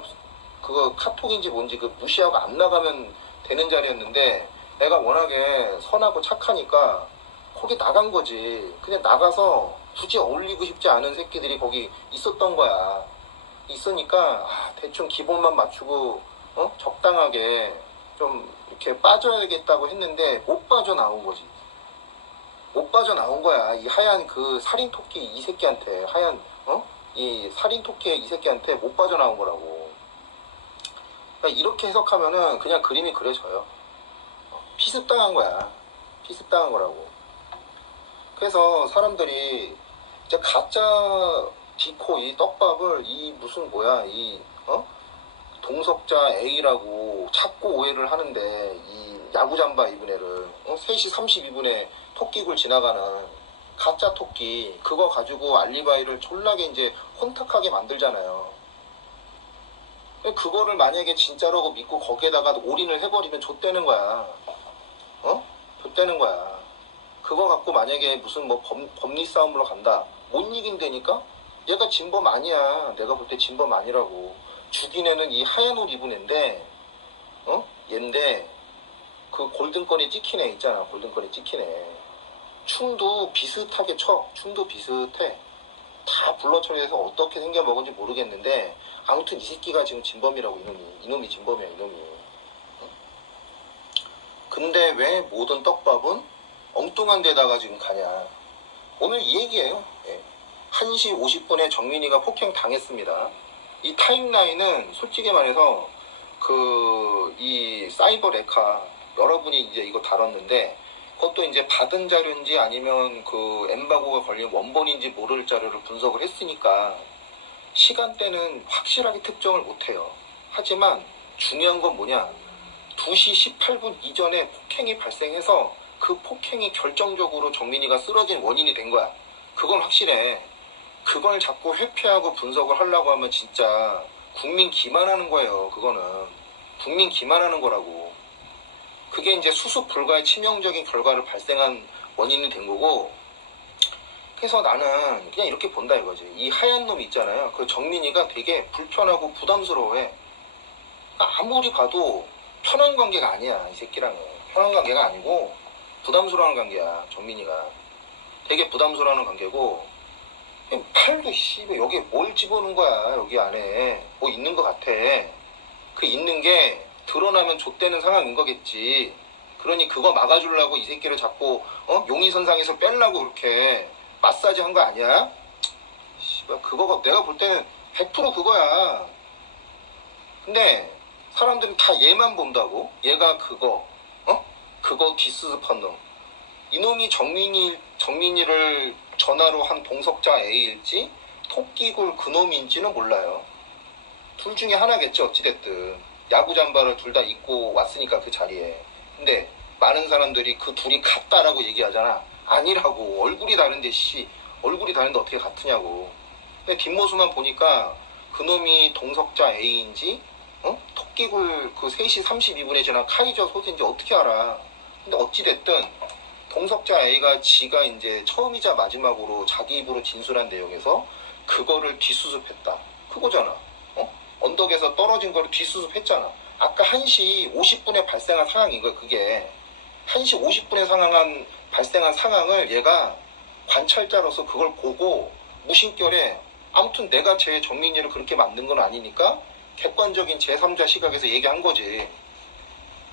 그거 카톡인지 뭔지 그 무시하고 안 나가면 되는 자리였는데 내가 워낙에 선하고 착하니까 거기 나간 거지. 그냥 나가서 굳이 어울리고 싶지 않은 새끼들이 거기 있었던 거야. 있으니까 대충 기본만 맞추고 적당하게 좀 이렇게 빠져야겠다고 했는데 못 빠져나온 거지. 못 빠져나온 거야. 이 하얀 그 살인토끼 이 새끼한테 이 살인토끼의 이 새끼한테 못 빠져나온 거라고. 그러니까 이렇게 해석하면은 그냥 그림이 그려져요. 피습당한 거야. 피습당한 거라고. 그래서 사람들이 이제 가짜 디코 이 떡밥을 이 무슨 뭐야 이 동석자 A라고 자꾸 오해를 하는데 이 야구잠바 입은 애를 3시 32분에 토끼굴 지나가는 가짜 토끼 그거 가지고 알리바이를 졸라게 이제 혼탁하게 만들잖아요. 그거를 만약에 진짜라고 믿고 거기에다가 올인을 해버리면 좆되는 거야. 좆되는 거야. 그거 갖고 만약에 무슨 뭐 법리 싸움으로 간다. 못 이긴다니까? 얘가 진범 아니야. 내가 볼 때 진범 아니라고. 죽인 애는 이 하얀 옷 입은 애인데 얘인데 그 골든건에 찍힌 애 있잖아. 골든건에 찍힌 애. 춤도 비슷하게 춰. 춤도 비슷해. 다 블러 처리해서 어떻게 생겨 먹은지 모르겠는데 아무튼 이 새끼가 지금 진범이라고 이놈이 진범이야 이놈이. 근데 왜 모든 떡밥은 엉뚱한 데다가 지금 가냐. 오늘 이 얘기예요. 1시 50분에 정민이가 폭행 당했습니다. 이 타임라인은 솔직히 말해서 이 사이버 레카 여러분이 이제 이거 다뤘는데 그것도 이제 받은 자료인지 아니면 그 엠바고가 걸린 원본인지 모를 자료를 분석을 했으니까 시간대는 확실하게 특정을 못해요. 하지만 중요한 건 뭐냐, 2시 18분 이전에 폭행이 발생해서 그 폭행이 결정적으로 정민이가 쓰러진 원인이 된 거야. 그건 확실해. 그걸 자꾸 회피하고 분석을 하려고 하면 진짜 국민 기만하는 거예요. 그거는 국민 기만하는 거라고. 그게 이제 수습 불가의 치명적인 결과를 발생한 원인이 된 거고. 그래서 나는 그냥 이렇게 본다 이거지. 이 하얀 놈 있잖아요. 그 정민이가 되게 불편하고 부담스러워해. 아무리 봐도 편한 관계가 아니야. 이 새끼랑은 편한 관계가 아니고 부담스러워하는 관계야. 정민이가 되게 부담스러워하는 관계고, 팔도 씨발 여기 뭘 집어넣은 거야. 여기 안에 뭐 있는 것 같아. 그 있는 게 드러나면 좆되는 상황인 거겠지. 그러니 그거 막아주려고 이 새끼를 자꾸 용의선상에서 빼려고 그렇게 마사지 한 거 아니야? 씨발 그거가 내가 볼 때는 100% 그거야. 근데 사람들은 다 얘만 본다고. 얘가 그거 뒷수습한 놈. 이놈이 정민이를 전화로 한 동석자 A일지 토끼굴 그놈인지는 몰라요. 둘 중에 하나겠죠. 어찌됐든 야구 잠바를 둘 다 입고 왔으니까 그 자리에. 근데 많은 사람들이 그 둘이 같다라고 얘기하잖아. 아니라고. 얼굴이 다른데 얼굴이 다른데 어떻게 같으냐고. 근데 뒷모습만 보니까 그놈이 동석자 A인지 토끼굴 그 3시 32분에 지난 카이저 소재인지 어떻게 알아. 근데 어찌됐든 동석자 A가 지가 이제 처음이자 마지막으로 자기 입으로 진술한 내용에서 그거를 뒷수습했다. 그거잖아. 언덕에서 떨어진 거를 뒷수습했잖아. 아까 1시 50분에 발생한 상황인 거야. 그게 1시 50분에 발생한 상황을 얘가 관찰자로서 그걸 보고 무심결에 아무튼 내가 제 정민이를 그렇게 만든 건 아니니까 객관적인 제3자 시각에서 얘기한 거지.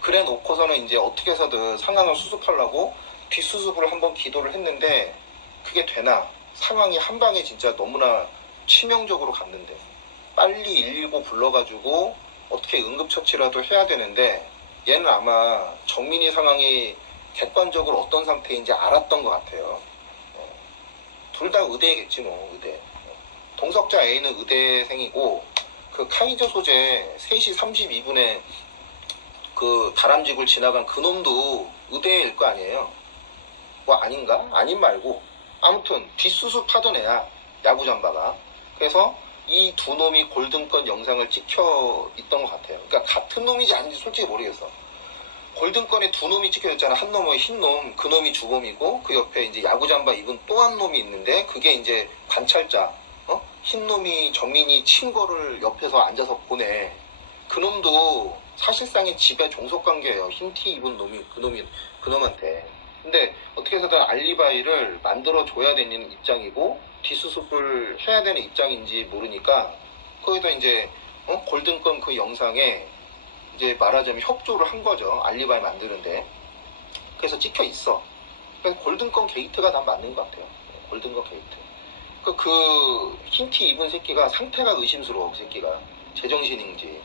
그래 놓고서는 이제 어떻게 해서든 상황을 수습하려고 뒷수습을 한번 기도를 했는데 그게 되나? 상황이 한 방에 진짜 너무나 치명적으로 갔는데 빨리 119 불러가지고 어떻게 응급처치라도 해야 되는데 얘는 아마 정민이 상황이 객관적으로 어떤 상태인지 알았던 것 같아요. 둘 다 의대겠지 뭐. 의대. 동석자 A는 의대생이고 그 카이저 소재 3시 32분에 그 다람쥐굴 지나간 그놈도 의대일 거 아니에요. 뭐 아닌가? 아닌 말고 아무튼 뒷수습하던 애야. 야구 잠바가. 그래서 이 두 놈이 골든건 영상을 찍혀 있던 것 같아요. 그러니까 같은 놈인지 아닌지 솔직히 모르겠어. 골든건에 두 놈이 찍혀있잖아. 한 놈은 흰 놈, 그 놈이 주범이고 그 옆에 이제 야구 잠바 입은 또 한 놈이 있는데 그게 이제 관찰자. 흰 놈이 정민이 친 거를 옆에서 앉아서 보네. 그 놈도 사실상의 집의 종속관계예요. 흰 티 입은 놈이 그놈한테. 근데 어떻게 해서든 알리바이를 만들어줘야 되는 입장이고 뒷수습을 해야 되는 입장인지 모르니까 거기다 이제 골든건 그 영상에 이제 말하자면 협조를 한 거죠. 알리바이 만드는데. 그래서 찍혀 있어. 그래서 골든건 게이트가 난 맞는 것 같아요. 골든건 게이트. 그 흰 티 입은 새끼가 상태가 의심스러워. 그 새끼가 제정신인지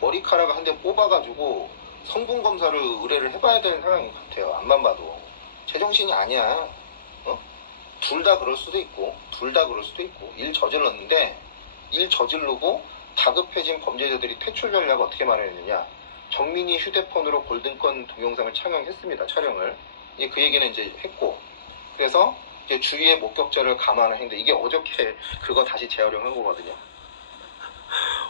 머리카락을 한 대 뽑아가지고 성분 검사를 의뢰를 해봐야 되는 상황인 것 같아요. 앞만 봐도 제정신이 아니야. 둘 다 그럴 수도 있고 일 저질렀는데 일 저지르고 다급해진 범죄자들이 퇴출 전략을 어떻게 마련했느냐. 정민이 휴대폰으로 골든건 동영상을 촬영했습니다. 촬영을. 이제 그 얘기는 이제 했고, 그래서 이제 주위의 목격자를 감안을 했는데 이게 어저께 그거 다시 재활용한 거거든요.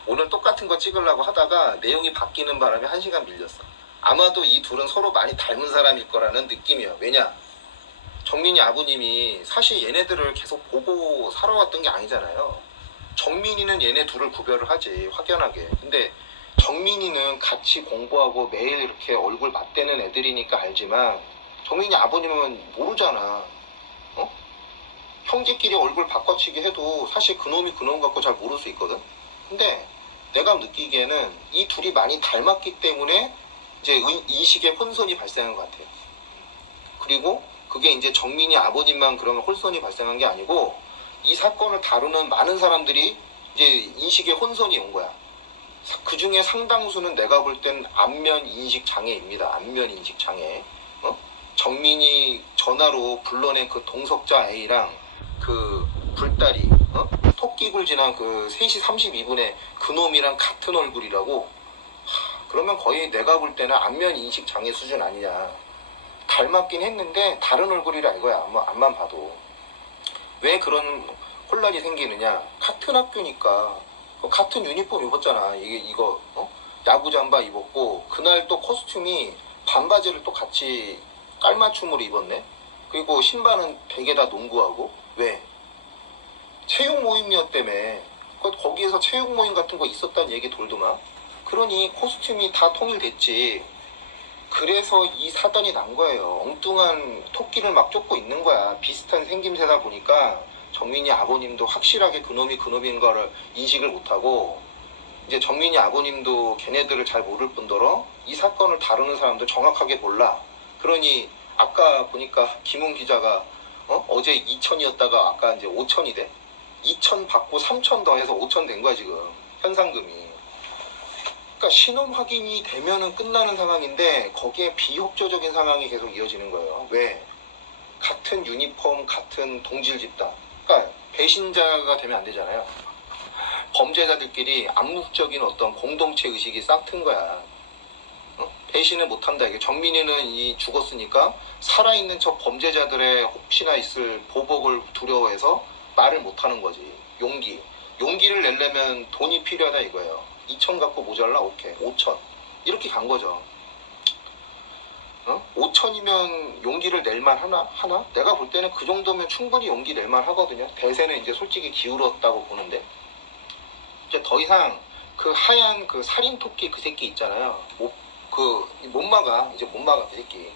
오늘 똑같은 거 찍으려고 하다가 내용이 바뀌는 바람에 1시간 밀렸어. 아마도 이 둘은 서로 많이 닮은 사람일 거라는 느낌이에요. 왜냐? 정민이 아버님이 사실 얘네들을 계속 보고 살아왔던 게 아니잖아요. 정민이는 얘네 둘을 구별을 하지, 확연하게. 근데 정민이는 같이 공부하고 매일 이렇게 얼굴 맞대는 애들이니까 알지만 정민이 아버님은 모르잖아. 형제끼리 얼굴 바꿔치기 해도 사실 그놈이 그놈 갖고 잘 모를 수 있거든. 근데 내가 느끼기에는 이 둘이 많이 닮았기 때문에 이제 인식의 혼선이 발생한 것 같아요. 그리고 그게 이제 정민이 아버님만 그러면 혼선이 발생한 게 아니고 이 사건을 다루는 많은 사람들이 이제 인식의 혼선이 온 거야. 그 중에 상당수는 내가 볼 땐 안면 인식 장애입니다. 안면 인식 장애. 정민이 전화로 불러낸 그 동석자 A랑 그 불다리, 토끼 토끼굴 지난 그 3시 32분에 그놈이랑 같은 얼굴이라고? 그러면 거의 내가 볼 때는 안면 인식 장애 수준 아니냐. 닮았긴 했는데 다른 얼굴이라 이거야. 앞만 봐도. 왜 그런 혼란이 생기느냐. 같은 학교니까 같은 유니폼 입었잖아. 이거 야구 잠바 입었고 그날 또 코스튬이 반바지를 또 같이 깔맞춤으로 입었네. 그리고 신발은 되게 다 농구하고. 왜? 체육 모임이었다며. 거기에서 체육 모임 같은 거 있었다는 얘기 돌더만. 그러니 코스튬이 다 통일됐지. 그래서 이 사단이 난 거예요. 엉뚱한 토끼를 막 쫓고 있는 거야. 비슷한 생김새다 보니까 정민이 아버님도 확실하게 그놈인 거를 인식을 못하고, 이제 정민이 아버님도 걔네들을 잘 모를 뿐더러 이 사건을 다루는 사람도 정확하게 몰라. 그러니 아까 보니까 김웅 기자가 어제 2천이었다가 아까 이제 5천이 돼. 2천 받고 3천 더해서 5천 된 거야 지금 현상금이. 그러니까 신원 확인이 되면은 끝나는 상황인데 거기에 비협조적인 상황이 계속 이어지는 거예요. 왜? 같은 유니폼, 같은 동질 집단. 그러니까 배신자가 되면 안 되잖아요. 범죄자들끼리 암묵적인 어떤 공동체 의식이 싹 튼 거야. 배신을 못한다. 이게 정민이는 죽었으니까 살아있는 저 범죄자들의 혹시나 있을 보복을 두려워해서 말을 못하는 거지. 용기를 내려면 돈이 필요하다 이거예요. 2천 갖고 모자라? 오케이. 5천. 이렇게 간 거죠. 5천이면 용기를 낼만 하나? 내가 볼 때는 그 정도면 충분히 용기 낼만 하거든요. 대세는 이제 솔직히 기울었다고 보는데. 이제 더 이상 그 하얀 그 살인 토끼 그 새끼 있잖아요. 못 막아 그 새끼.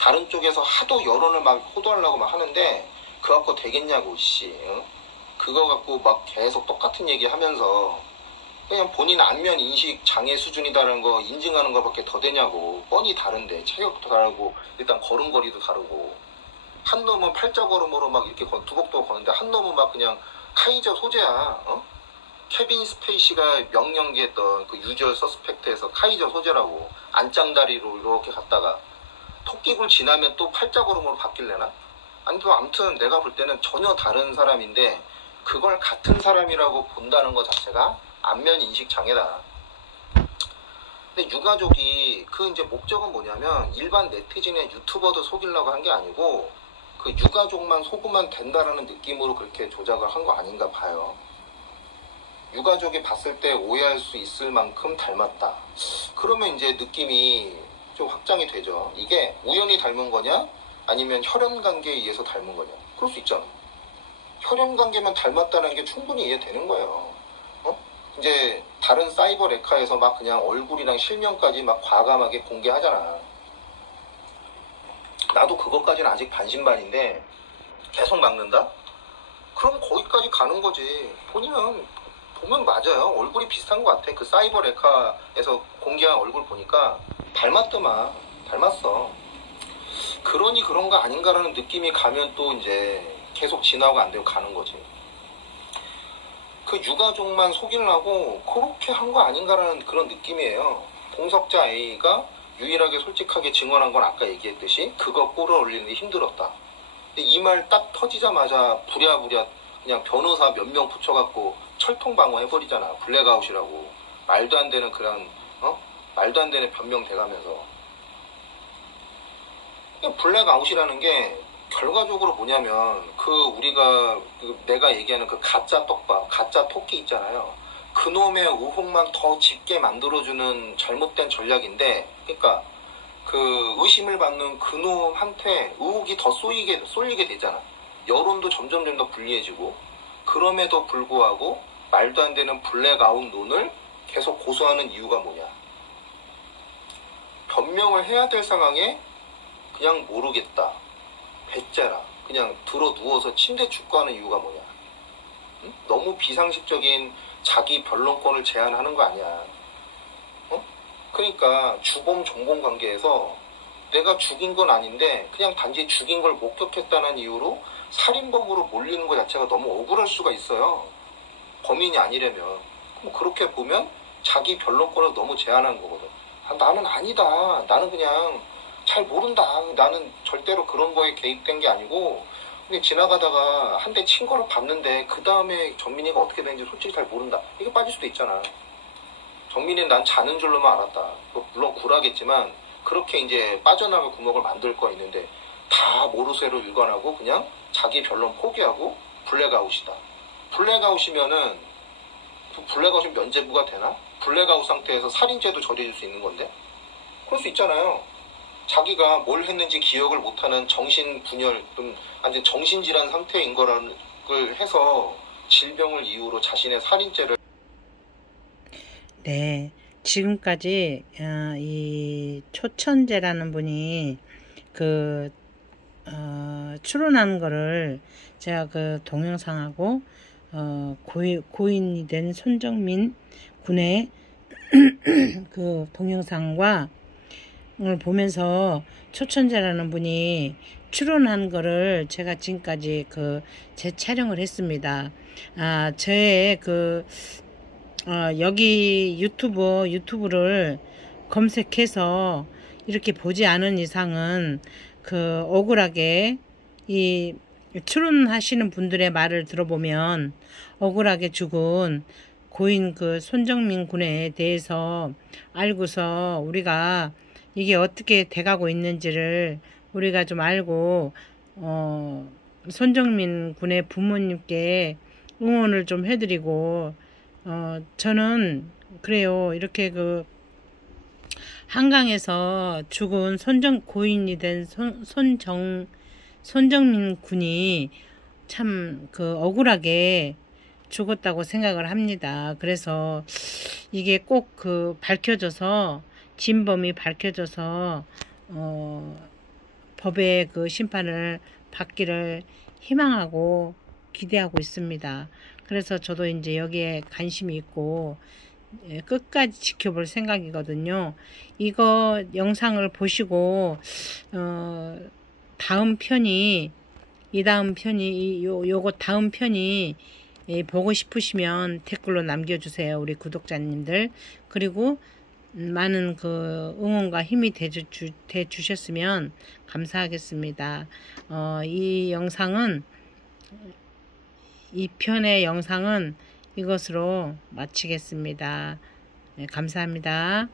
다른 쪽에서 하도 여론을 막 호도하려고 막 하는데 그거 갖고 되겠냐고 씨. 그거 갖고 막 계속 똑같은 얘기 하면서 그냥 본인 안면 인식 장애 수준이다라는 거 인증하는 것밖에 더 되냐고. 뻔히 다른데 체격도 다르고 일단 걸음걸이도 다르고. 한 놈은 팔자걸음으로 막 이렇게 두곡두곡 걷는데 한 놈은 막 그냥 카이저 소재야. 케빈 스페이시가 명령기했던 그 유주얼 서스펙트에서 카이저 소재라고. 안짱다리로 이렇게 갔다가 토끼굴 지나면 또 팔자걸음으로 바뀔래나? 아무튼 내가 볼 때는 전혀 다른 사람인데 그걸 같은 사람이라고 본다는 것 자체가 안면 인식 장애다. 근데 유가족이 그 이제 목적은 뭐냐면 일반 네티즌의 유튜버도 속이려고 한 게 아니고 그 유가족만 속으면 된다라는 느낌으로 그렇게 조작을 한 거 아닌가 봐요. 유가족이 봤을 때 오해할 수 있을 만큼 닮았다. 그러면 이제 느낌이 좀 확장이 되죠. 이게 우연히 닮은 거냐? 아니면 혈연관계에 의해서 닮은 거냐? 그럴 수 있잖아. 혈연관계만 닮았다는 게 충분히 이해되는 거예요. 이제 다른 사이버 레카에서 막 그냥 얼굴이랑 실명까지 막 과감하게 공개하잖아. 나도 그것까지는 아직 반신반인데 계속 막는다? 그럼 거기까지 가는 거지. 보면 맞아요. 얼굴이 비슷한 것 같아. 그 사이버 레카에서 공개한 얼굴 보니까 닮았어. 그러니 그런 거 아닌가라는 느낌이 가면 또 이제 계속 지나고 안 되고 가는 거지. 그 유가족만 속이려고 그렇게 한 거 아닌가라는 그런 느낌이에요. 봉석자 A가 유일하게 솔직하게 증언한 건 아까 얘기했듯이 그거 끌어올리는데 힘들었다. 이 말 딱 터지자마자 부랴부랴 그냥 변호사 몇 명 붙여갖고 철통방어 해버리잖아. 블랙아웃이라고. 말도 안 되는 말도 안 되는 변명 돼가면서. 블랙아웃이라는 게 결과적으로 뭐냐면 우리가 내가 얘기하는 그 가짜 떡밥, 가짜 토끼 있잖아요. 그놈의 의혹만 더 짙게 만들어주는 잘못된 전략인데, 그러니까 그 의심을 받는 그놈한테 의혹이 더 쏠리게 되잖아. 여론도 점점 더 불리해지고. 그럼에도 불구하고 말도 안 되는 블랙아웃 논을 계속 고수하는 이유가 뭐냐. 변명을 해야 될 상황에 그냥 모르겠다. 배째라. 그냥 들어 누워서 침대 축구하는 이유가 뭐냐. 응? 너무 비상식적인 자기 변론권을 제한하는 거 아니야. 그러니까 주범 정범 관계에서 내가 죽인 건 아닌데 그냥 단지 죽인 걸 목격했다는 이유로 살인범으로 몰리는 것 자체가 너무 억울할 수가 있어요. 범인이 아니라면. 그렇게 보면 자기 변론권을 너무 제한한 거거든. 나는 아니다. 나는 그냥 잘 모른다. 나는 절대로 그런 거에 개입된 게 아니고 근데 지나가다가 한 대 친 거를 봤는데 그 다음에 정민이가 어떻게 되는지 솔직히 잘 모른다. 이게 빠질 수도 있잖아. 정민이는 난 자는 줄로만 알았다. 물론 굴하겠지만 그렇게 이제 빠져나갈 구멍을 만들 거 있는데 다 모르쇠로 일관하고 그냥 자기 변론 포기하고 블랙아웃이다. 블랙아웃이면은 블랙아웃이 면죄부가 되나? 블랙아웃 상태에서 살인죄도 저지를 수 있는 건데? 그럴 수 있잖아요. 자기가 뭘 했는지 기억을 못하는 정신분열 또는 아니 정신질환 상태인 거를 해서 질병을 이유로 자신의 살인죄를 네, 지금까지 이 초천재라는 분이 그 추론한 거를 제가 그 동영상하고 고인이 된 손정민 군의 그 동영상과 을 보면서 초천재라는 분이 추론한 거를 제가 지금까지 그 재촬영을 했습니다. 저의 여기 유튜브를 검색해서 이렇게 보지 않은 이상은 그 억울하게 이 추론하시는 분들의 말을 들어보면 억울하게 죽은 고인 그 손정민 군에 대해서 알고서 우리가 이게 어떻게 돼가고 있는지를 우리가 좀 알고 손정민 군의 부모님께 응원을 좀 해드리고 저는 그래요. 이렇게 그 한강에서 죽은 고인이 된 손정민 군이 참 그 억울하게 죽었다고 생각을 합니다. 그래서 이게 꼭 그 밝혀져서 진범이 밝혀져서 법의 그 심판을 받기를 희망하고 기대하고 있습니다. 그래서 저도 이제 여기에 관심이 있고 끝까지 지켜볼 생각이거든요. 이거 영상을 보시고 다음 편이 요거 다음 편이 보고 싶으시면 댓글로 남겨주세요. 우리 구독자님들. 그리고 많은 그 응원과 힘이 되주셨으면 감사하겠습니다. 이 편의 영상은 이것으로 마치겠습니다. 네, 감사합니다.